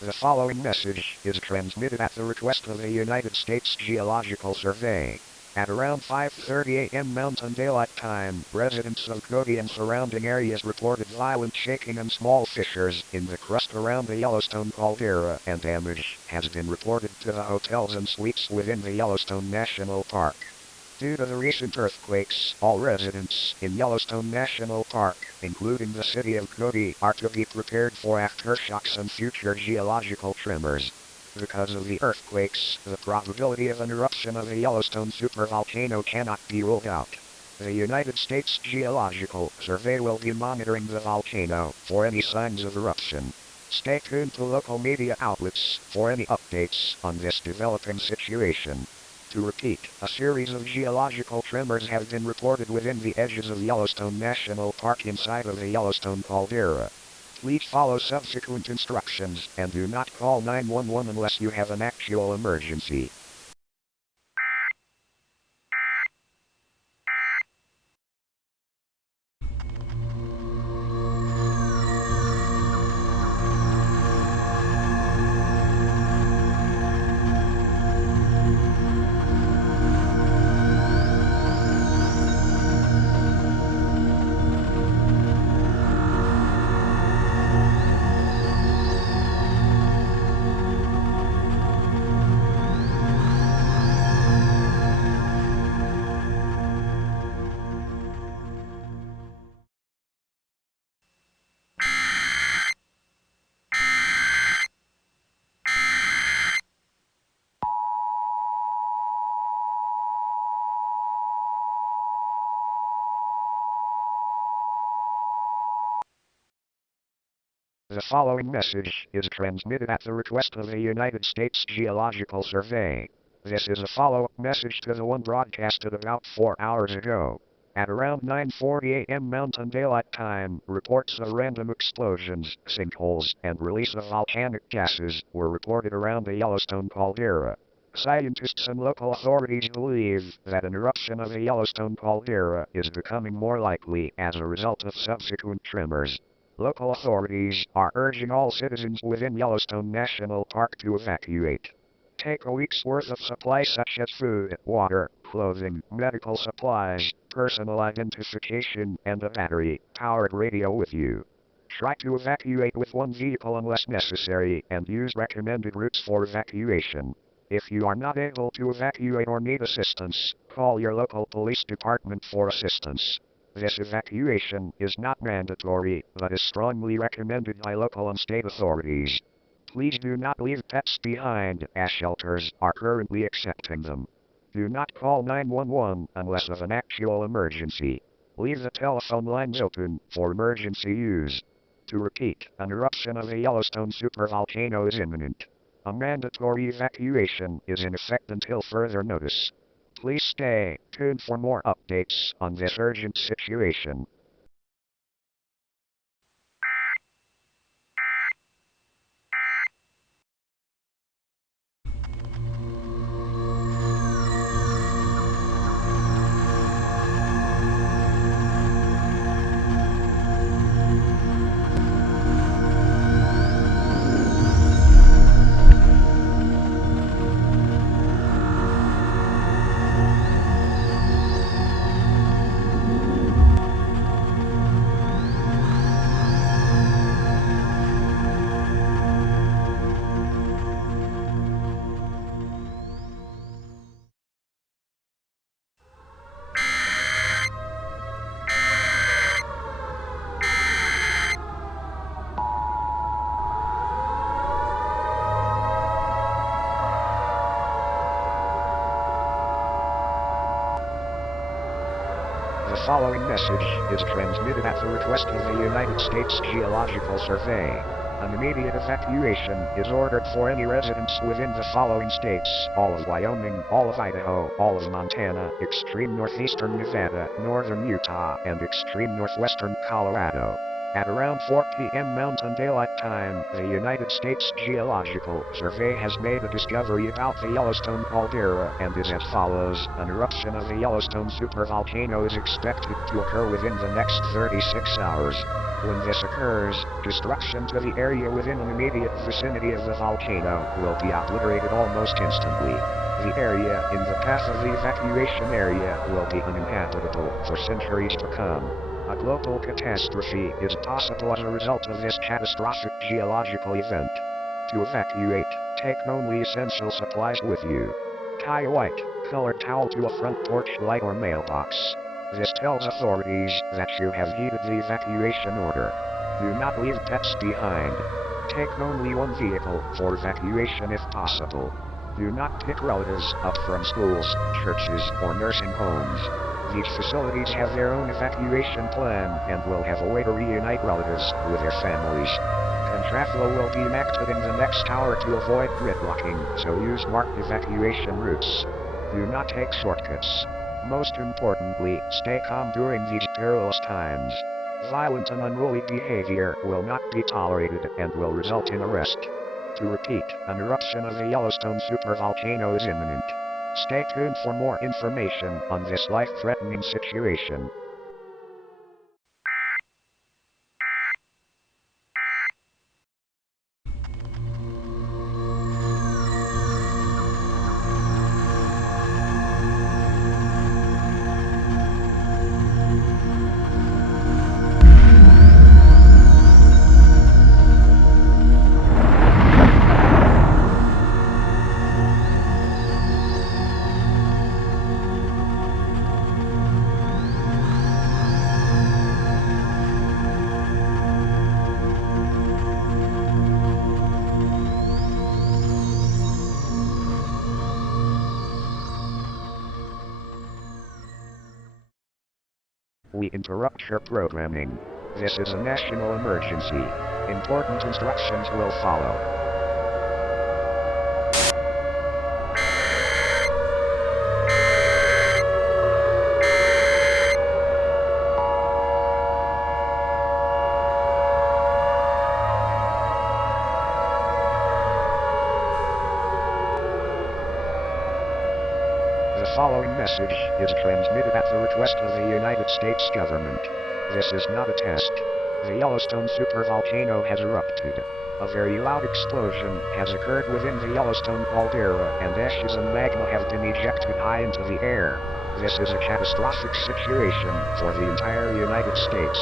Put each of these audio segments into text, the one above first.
The following message is transmitted at the request of the United States Geological Survey. At around 5:30 a.m. Mountain Daylight Time, residents of Cody and surrounding areas reported violent shaking and small fissures in the crust around the Yellowstone caldera, and damage has been reported to the hotels and suites within the Yellowstone National Park. Due to the recent earthquakes, all residents in Yellowstone National Park, including the city of Cody, are to be prepared for aftershocks and future geological tremors. Because of the earthquakes, the probability of an eruption of a Yellowstone supervolcano cannot be ruled out. The United States Geological Survey will be monitoring the volcano for any signs of eruption. Stay tuned to local media outlets for any updates on this developing situation. To repeat, a series of geological tremors have been reported within the edges of Yellowstone National Park inside of the Yellowstone caldera. Please follow subsequent instructions and do not call 911 unless you have an actual emergency. The following message is transmitted at the request of the United States Geological Survey. This is a follow-up message to the one broadcasted about 4 hours ago. At around 9:40 a.m. Mountain Daylight Time, reports of random explosions, sinkholes, and release of volcanic gases were reported around the Yellowstone caldera. Scientists and local authorities believe that an eruption of the Yellowstone caldera is becoming more likely as a result of subsequent tremors. Local authorities are urging all citizens within Yellowstone National Park to evacuate. Take a week's worth of supplies such as food, water, clothing, medical supplies, personal identification, and a battery-powered radio with you. Try to evacuate with one vehicle unless necessary, and use recommended routes for evacuation. If you are not able to evacuate or need assistance, call your local police department for assistance. This evacuation is not mandatory, but is strongly recommended by local and state authorities. Please do not leave pets behind, as shelters are currently accepting them. Do not call 911 unless of an actual emergency. Leave the telephone lines open for emergency use. To repeat, an eruption of a Yellowstone supervolcano is imminent. A mandatory evacuation is in effect until further notice. Please stay tuned for more updates on this urgent situation. The following message is transmitted at the request of the United States Geological Survey. An immediate evacuation is ordered for any residents within the following states: all of Wyoming, all of Idaho, all of Montana, extreme northeastern Nevada, northern Utah, and extreme northwestern Colorado. At around 4 p.m. Mountain Daylight Time, the United States Geological Survey has made a discovery about the Yellowstone caldera and is as follows. An eruption of the Yellowstone supervolcano is expected to occur within the next 36 hours. When this occurs, destruction to the area within an immediate vicinity of the volcano will be obliterated almost instantly. The area in the path of the evacuation area will be uninhabitable for centuries to come. A global catastrophe is possible as a result of this catastrophic geological event. To evacuate, take only essential supplies with you. Tie a white, colored towel to a front porch light or mailbox. This tells authorities that you have heeded the evacuation order. Do not leave pets behind. Take only one vehicle for evacuation if possible. Do not pick relatives up from schools, churches, or nursing homes. These facilities have their own evacuation plan and will have a way to reunite relatives with their families. Contraflow will be enacted in the next hour to avoid gridlocking, so use marked evacuation routes. Do not take shortcuts. Most importantly, stay calm during these perilous times. Violent and unruly behavior will not be tolerated and will result in arrest. To repeat, an eruption of the Yellowstone supervolcano is imminent. Stay tuned for more information on this life-threatening situation. We interrupt your programming. This is a national emergency. Important instructions will follow. The following message is transmitted at the request of the United States government. This is not a test. The Yellowstone supervolcano has erupted. A very loud explosion has occurred within the Yellowstone caldera, and ashes and magma have been ejected high into the air. This is a catastrophic situation for the entire United States.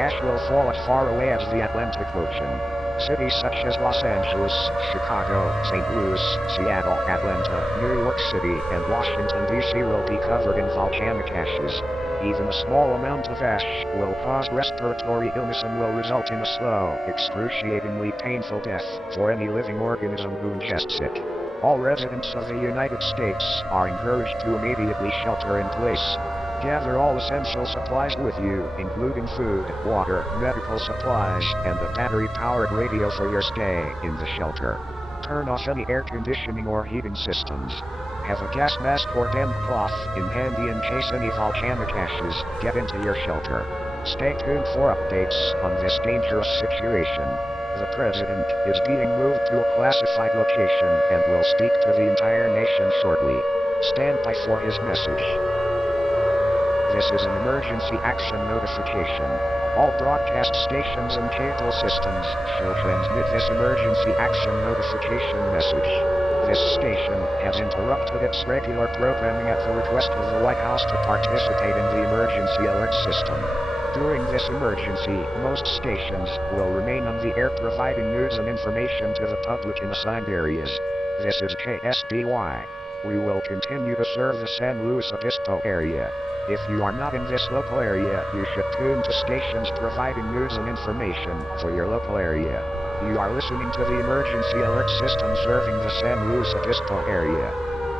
Ash will fall as far away as the Atlantic Ocean. Cities such as Los Angeles, Chicago, St. Louis, Seattle, Atlanta, New York City, and Washington, D.C. will be covered in volcanic ashes. Even a small amount of ash will cause respiratory illness and will result in a slow, excruciatingly painful death for any living organism who ingests it. All residents of the United States are encouraged to immediately shelter in place. Gather all essential supplies with you, including food, water, medical supplies, and a battery-powered radio for your stay in the shelter. Turn off any air conditioning or heating systems. Have a gas mask or damp cloth in handy in case any volcanic ashes get into your shelter. Stay tuned for updates on this dangerous situation. The President is being moved to a classified location and will speak to the entire nation shortly. Stand by for his message. This is an emergency action notification. All broadcast stations and cable systems shall transmit this emergency action notification message. This station has interrupted its regular programming at the request of the White House to participate in the emergency alert system. During this emergency, most stations will remain on the air providing news and information to the public in assigned areas. This is KSBY. We will continue to serve the San Luis Obispo area. If you are not in this local area, you should tune to stations providing news and information for your local area. You are listening to the emergency alert system serving the San Luis Obispo area.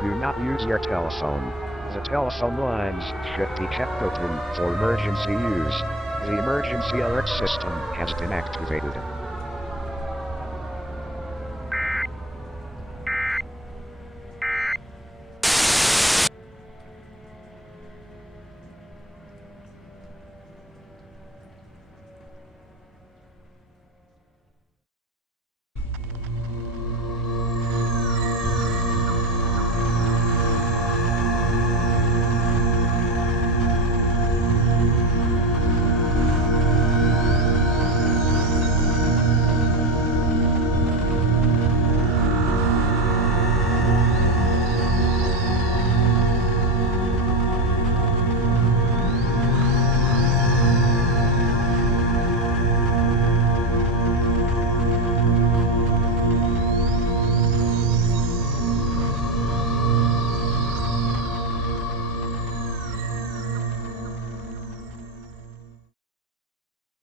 Do not use your telephone. The telephone lines should be kept open for emergency use. The emergency alert system has been activated.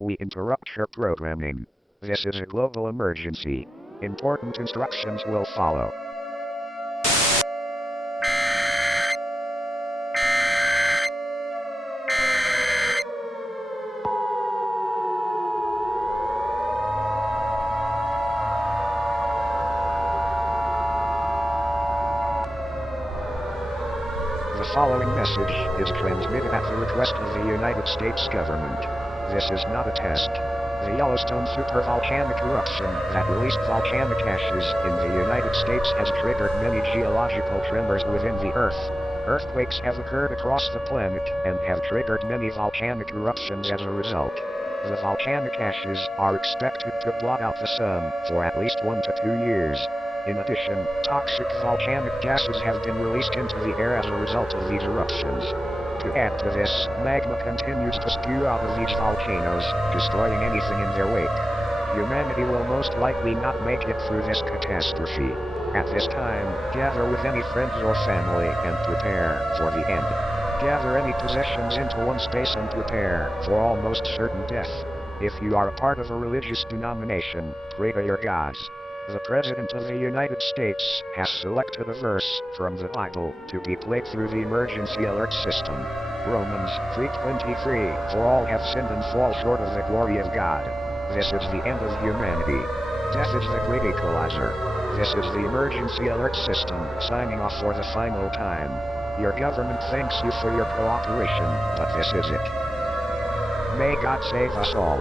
We interrupt your programming. This is a global emergency. Important instructions will follow. The following message is transmitted at the request of the United States government. This is not a test. The Yellowstone Supervolcanic Eruption that released volcanic ashes in the United States has triggered many geological tremors within the Earth. Earthquakes have occurred across the planet and have triggered many volcanic eruptions as a result. The volcanic ashes are expected to blot out the sun for at least 1 to 2 years. In addition, toxic volcanic gases have been released into the air as a result of these eruptions. To add to this, magma continues to spew out of these volcanoes, destroying anything in their wake. Humanity will most likely not make it through this catastrophe. At this time, gather with any friends or family and prepare for the end. Gather any possessions into one space and prepare for almost certain death. If you are a part of a religious denomination, pray to your gods. The President of the United States has selected a verse from the Bible to be played through the emergency alert system. Romans 3:23, for all have sinned and fall short of the glory of God. This is the end of humanity. Death is the great equalizer. This is the emergency alert system signing off for the final time. Your government thanks you for your cooperation, but this is it. May God save us all.